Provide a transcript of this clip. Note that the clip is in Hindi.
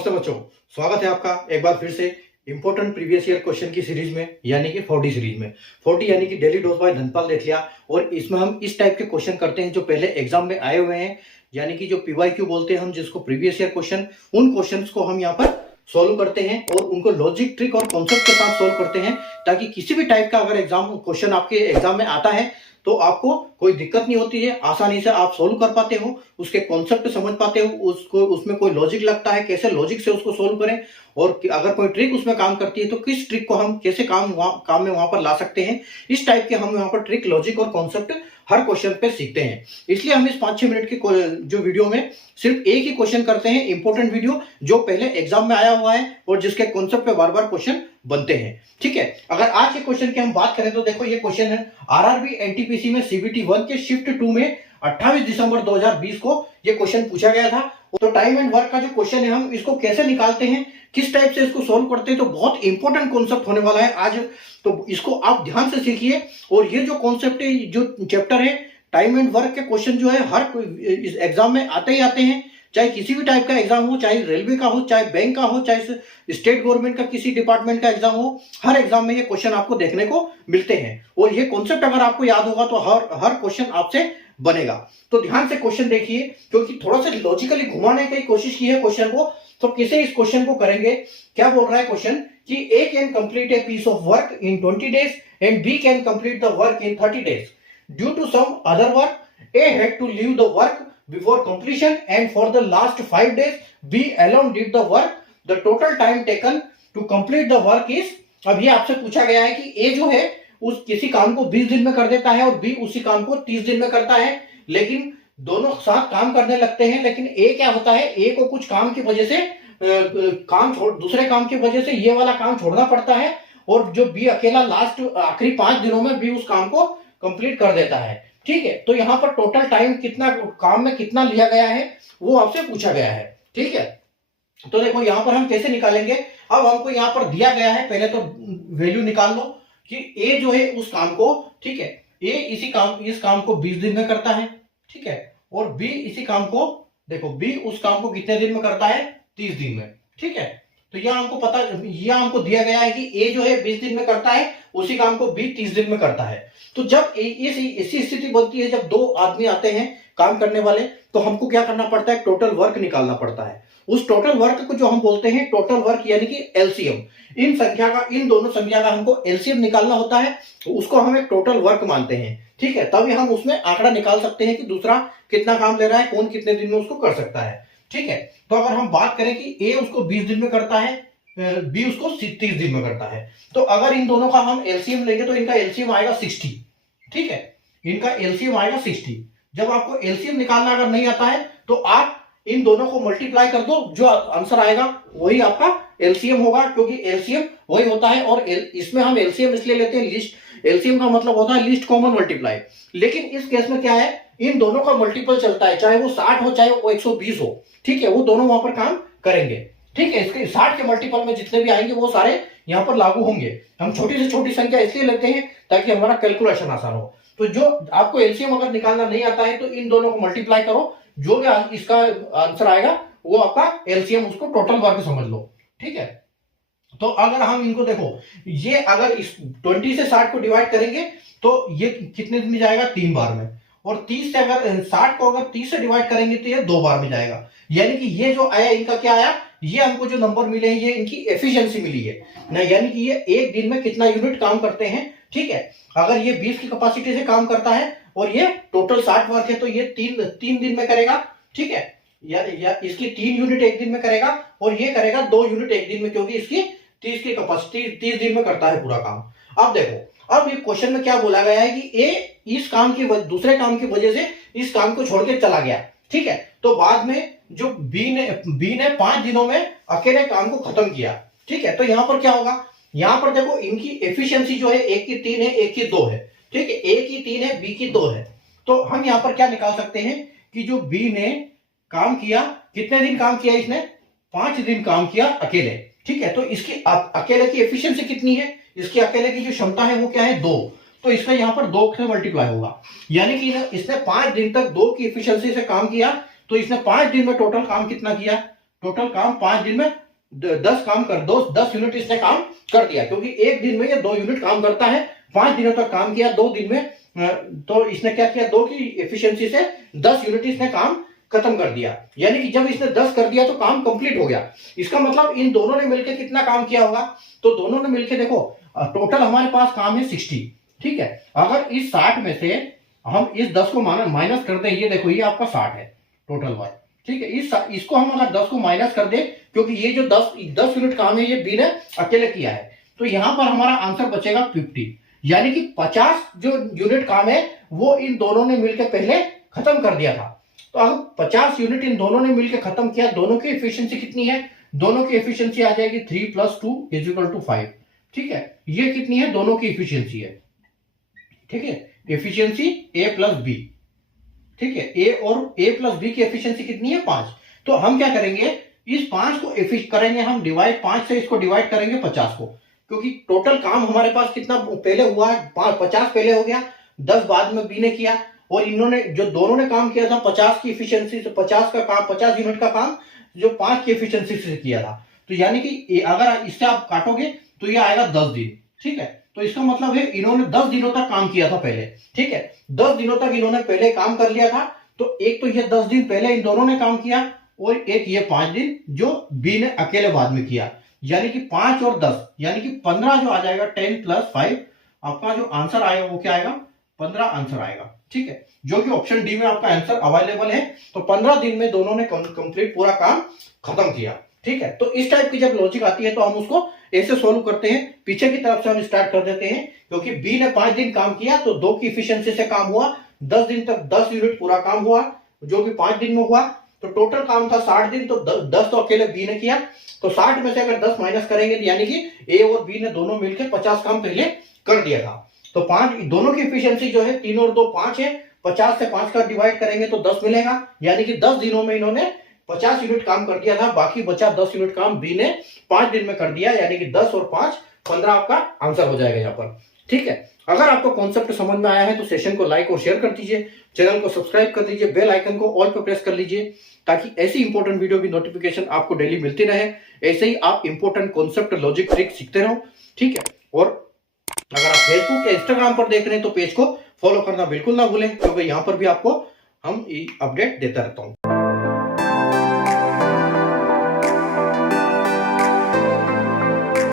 नमस्ते बच्चों, स्वागत है आपका एक बार फिर से इंपॉर्टेंट प्रीवियस ईयर क्वेश्चन की सीरीज में, यानी कि 40 सीरीज में। 40 यानी कि डेली डोज बाय धनपाल देख लिया। और इसमें हम इस टाइप के क्वेश्चन करते हैं जो पहले एग्जाम में आए हुए हैं, यानी कि जो पीवाईक्यू बोलते हैं हम, जिसको प्रीवियस ईयर क्वेश्चन। उन क्वेश्चंस को हम यहाँ पर सोल्व करते हैं और उनको लॉजिक, ट्रिक और कॉन्सेप्ट के साथ सोल्व करते हैं, ताकि किसी भी टाइप का अगर एग्जाम क्वेश्चन आपके एग्जाम में आता है तो आपको कोई दिक्कत नहीं होती है, आसानी से आप सोल्व कर पाते हो, उसके कॉन्सेप्ट समझ पाते हो, उसको उसमें कोई लॉजिक लगता है कैसे लॉजिक से उसको सोल्व करें, और अगर कोई ट्रिक उसमें काम करती है तो किस ट्रिक को हम कैसे काम में वहां पर ला सकते हैं। इस टाइप के हम यहाँ पर ट्रिक, लॉजिक और कॉन्सेप्ट हर क्वेश्चन पे सीखते हैं। इसलिए हम इस 5-6 मिनट के जो वीडियो में सिर्फ एक ही क्वेश्चन करते हैं, इंपॉर्टेंट वीडियो जो पहले एग्जाम में आया हुआ है और जिसके कॉन्सेप्ट पे बार बार क्वेश्चन बनते हैं। ठीक है, अगर आज के क्वेश्चन की हम बात करें तो देखो, ये क्वेश्चन है आरआरबी एनटीपीसी में सीबीटी 1 के शिफ्ट 2 में 28 दिसंबर 2020 को ये क्वेश्चन पूछा गया था। तो टाइम एंड वर्क का जो क्वेश्चन है, हम इसको कैसे निकालते हैं, किस टाइप से इसको सोल्व करते हैं, तो बहुत इंपॉर्टेंट कॉन्सेप्ट होने वाला है आज। तो इसको आप ध्यान से सीखिए। और ये जो कॉन्सेप्ट है, जो चैप्टर है, टाइम एंड वर्क के क्वेश्चन जो है हर इस एग्जाम में आते ही आते हैं, चाहे किसी भी टाइप का एग्जाम हो, चाहे रेलवे का हो, चाहे बैंक का हो, चाहे स्टेट गवर्नमेंट का किसी डिपार्टमेंट का एग्जाम हो, हर एग्जाम में ये क्वेश्चन आपको देखने को मिलते हैं। और ये कॉन्सेप्ट अगर आपको याद होगा तो हर क्वेश्चन आपसे बनेगा। तो ध्यान से क्वेश्चन देखिए, क्योंकि थोड़ा सा लॉजिकली घुमाने की कोशिश की है क्वेश्चन को। तो किसे इस क्वेश्चन को करेंगे, क्या बोल रहा है क्वेश्चन कि A can complete a piece of work in 20 days and B can complete the work in 30 days. Due to some other work, A had to leave the work before completion, and for the last 5 days B alone did the work. The total time taken to complete the work is। अब ये आपसे पूछा गया है कि A जो है उस किसी काम को 20 दिन में कर देता है और B उसी काम को 30 दिन में करता है, लेकिन दोनों साथ काम करने लगते हैं। लेकिन A क्या होता है, A को कुछ काम की वजह से दूसरे काम की वजह से ये वाला काम छोड़ना पड़ता है, और जो B अकेला लास्ट आखिरी 5 दिनों में B उस काम को कंप्लीट कर देता है। ठीक है, तो यहां पर टोटल टाइम कितना, काम में कितना लिया गया है, वो आपसे पूछा गया है। ठीक है, तो देखो यहां पर हम कैसे निकालेंगे। अब हमको यहां पर दिया गया है, पहले तो वैल्यू निकाल लो कि ए जो है उस काम को, ठीक है, ए इस काम को 20 दिन में करता है। ठीक है, और बी इसी काम को, देखो बी उस काम को कितने दिन में करता है, 30 दिन में। ठीक है, तो यह हमको दिया गया है कि ए जो है 20 दिन में करता है, उसी काम को बी 30 दिन में करता है। तो जब ऐसी स्थिति बनती है, जब दो आदमी आते हैं काम करने वाले, तो हमको क्या करना पड़ता है, टोटल वर्क निकालना पड़ता है। उस टोटल वर्क को जो हम बोलते हैं टोटल वर्क, यानी कि एलसीएम। इन दोनों संख्या का हमको एलसीएम निकालना होता है, तो उसको हम एक टोटल वर्क मानते हैं। ठीक है, तभी हम उसमें आंकड़ा निकाल सकते हैं कि दूसरा कितना काम ले रहा है, कौन कितने दिन में उसको कर सकता है। ठीक है, तो अगर हम बात करें कि ए उसको 20 दिन में करता है, बी उसको 30 दिन में करता है, तो अगर इन दोनों का हम एलसीएम लेंगे तो इनका एलसीएम आएगा 60। ठीक है, इनका एलसीएम आएगा 60। जब आपको एलसीएम निकालना अगर नहीं आता है तो आप इन दोनों को मल्टीप्लाई कर दो, जो आंसर आएगा वही आपका एलसीएम होगा, क्योंकि एलसीएम वही होता है। और इसमें हम एलसीएम इसलिए लेते हैं, लिस्ट, एलसीएम का मतलब होता है लिस्ट कॉमन मल्टीप्लाई। लेकिन इस केस में क्या है, इन दोनों का मल्टीपल चलता है, चाहे वो 60 हो चाहे वो 120 हो। ठीक है, वो दोनों वहां पर काम करेंगे। ठीक है, इसके 60 के मल्टीपल में जितने भी आएंगे वो सारे यहाँ पर लागू होंगे। हम छोटी से छोटी संख्या इसलिए लेते हैं ताकि हमारा कैलकुलेशन आसान हो। तो जो आपको एलसीएम अगर निकालना नहीं आता है तो इन दोनों को मल्टीप्लाई करो, जो भी इसका आंसर आएगा वो आपका एलसीएम, उसको टोटल वर्क समझ लो। ठीक है, तो अगर हम इनको देखो, ये अगर इस 20 से 60 को डिवाइड करेंगे तो ये कितने दिन में जाएगा, 3 बार में। और 30 से अगर 60 को अगर 30 से डिवाइड करेंगे तो ये 2 बार में जाएगा। यानी कि ये जो आया, इनका क्या आया, ये हमको जो नंबर मिले हैं ये इनकी एफिशिएंसी मिली है ना, यानी कि ये एक दिन में कितना यूनिट काम करते हैं। ठीक है, अगर ये 20 की कैपेसिटी से काम करता है और ये टोटल 60 वर्क है, तो ये 3 दिन में करेगा। ठीक है, या इसकी 3 यूनिट एक दिन में करेगा, और ये करेगा 2 यूनिट एक दिन में, क्योंकि इसकी 30 की कैपेसिटी 30 दिन में करता है पूरा काम। अब देखो, अब ये क्वेश्चन में क्या बोला गया है कि ए इस काम की दूसरे काम की वजह से इस काम को छोड़ के चला गया। ठीक है, तो बाद में जो बी ने 5 दिनों में अकेले काम को खत्म किया। ठीक है, तो यहां पर क्या होगा, यहां पर देखो इनकी एफिशिएंसी जो है, एक की 3 है, एक की 2 है। ठीक है, ए की 3 है, बी की 2 है। तो हम यहां पर क्या निकाल सकते हैं कि जो बी ने काम किया, कितने दिन काम किया, इसने 5 दिन काम किया अकेले। ठीक है, तो इसकी अकेले की एफिशिएंसी कितनी है, इसकी अकेले की जो क्षमता है वो क्या है, 2। तो इसका यहां पर 2 से मल्टीप्लाई होगा, यानी कि इसने 5 दिन तक 2 की एफिशिएंसी से काम किया, तो इसने 5 दिन में टोटल काम कितना किया, टोटल काम 5 दिन में 10 काम कर 10 यूनिट इसने काम कर दिया, क्योंकि एक दिन में ये 2 यूनिट काम करता है। 5 दिनों तक काम किया, 2 दिन में तो इसने क्या किया, 2 की एफिशिएंसी से 10 यूनिट इसने काम खत्म कर दिया। यानी कि जब इसने 10 कर दिया तो काम कंप्लीट हो गया। इसका मतलब इन दोनों ने मिलकर कितना काम किया होगा, तो दोनों ने मिलकर देखो टोटल हमारे पास काम है 60, ठीक है। अगर इस 60 में से हम इस 10 को माइनस कर दें, ये देखो ये आपका 60 है टोटल वर्क, ठीक है। इसको हम अगर 10 को माइनस कर दें, क्योंकि ये जो 10 यूनिट काम है ये बी ने अकेले किया है, तो यहां पर हमारा आंसर बचेगा 50। यानी कि 50 जो यूनिट काम है वो इन दोनों ने मिलकर पहले खत्म कर दिया था। तो अब 50 यूनिट इन दोनों ने मिलकर खत्म किया। दोनों की एफिशिएंसी कितनी है, दोनों की एफिशिएंसी आ जाएगी 3 + 2 = 5, ठीक है। ये कितनी है, दोनों की एफिशिएंसी है, ठीक है। एफिशिएंसी A + B, ठीक है। A और A + B की एफिशिएंसी कितनी है, 5। तो हम क्या करेंगे, इस 5 को करेंगे हम डिवाइड, 5 से इसको डिवाइड करेंगे 50 को, क्योंकि टोटल काम हमारे पास कितना पहले हुआ है, 50 पहले हो गया, 10 बाद में बी ने किया, और इन्होंने जो दोनों ने काम किया था 50 की एफिशिएंसी से, 50 का काम, 50 यूनिट का काम जो 5 की एफिशिएंसी से किया था। तो यानी कि अगर इससे आप काटोगे तो ये आएगा 10 दिन, ठीक है। तो इसका मतलब है इन्होंने 10 दिनों तक काम किया था पहले, ठीक है। 10 दिनों तक इन्होंने पहले काम कर लिया था। तो एक तो ये 10 दिन पहले इन दोनों ने काम किया, और एक ये 5 दिन जो बी ने अकेले बाद में किया। यानी कि 5 और 10 यानी कि 15 जो आ जाएगा, 10 + 5 आपका जो आंसर आएगा वो क्या आएगा, 15 आंसर आएगा, ठीक है। जो कि ऑप्शन डी में आपका आंसर अवेलेबल है। तो 15 दिन में दोनों ने कंप्लीट पूरा काम खत्म किया, ठीक है। तो इस टाइप की जब लॉजिक आती है तो हम उसको ऐसे सोल्व करते हैं, पीछे की तरफ से हम स्टार्ट कर देते हैं, क्योंकि बी ने 5 दिन काम किया तो 2 की एफिशिएंसी से काम हुआ, 10 दिन तक 10 यूनिट पूरा काम हुआ, जो कि 5 दिन में हुआ। तो टोटल काम था 60 दिन, तो 10 तो अकेले बी ने किया। तो 60 में से अगर 10 माइनस करेंगे तो यानी कि ए और बी ने दोनों मिलकर 50 काम पहले कर दिया था। तो 5 दोनों की एफिशिएंसी जो है 3 और 2 5 है, 50 से 5 का डिवाइड करेंगे तो 10 मिलेगा। यानी कि 10 दिनों में इन्होंने 50 यूनिट काम कर दिया था, बाकी बचा 10 यूनिट काम बी ने 5 दिन में कर दिया। यानी कि 10 और 5 15 आपका आंसर हो जाएगा यहाँ पर, ठीक है। अगर आपको कॉन्सेप्ट समझ में आया है तो सेशन को लाइक और शेयर कर दीजिए, चैनल को सब्सक्राइब कर दीजिए, बेल आइकन को ऑल पर प्रेस कर लीजिए, ताकि ऐसी इंपॉर्टेंट वीडियो की नोटिफिकेशन आपको डेली मिलती रहे। ऐसे ही आप इंपॉर्टेंट कॉन्सेप्ट, लॉजिक, ट्रिक सीखते रहो, ठीक है। और अगर आप फेसबुक या इंस्टाग्राम पर देख रहे हैं तो पेज को फॉलो करना बिल्कुल ना भूलें, क्योंकि यहाँ पर भी आपको हम अपडेट देता रहता हूँ।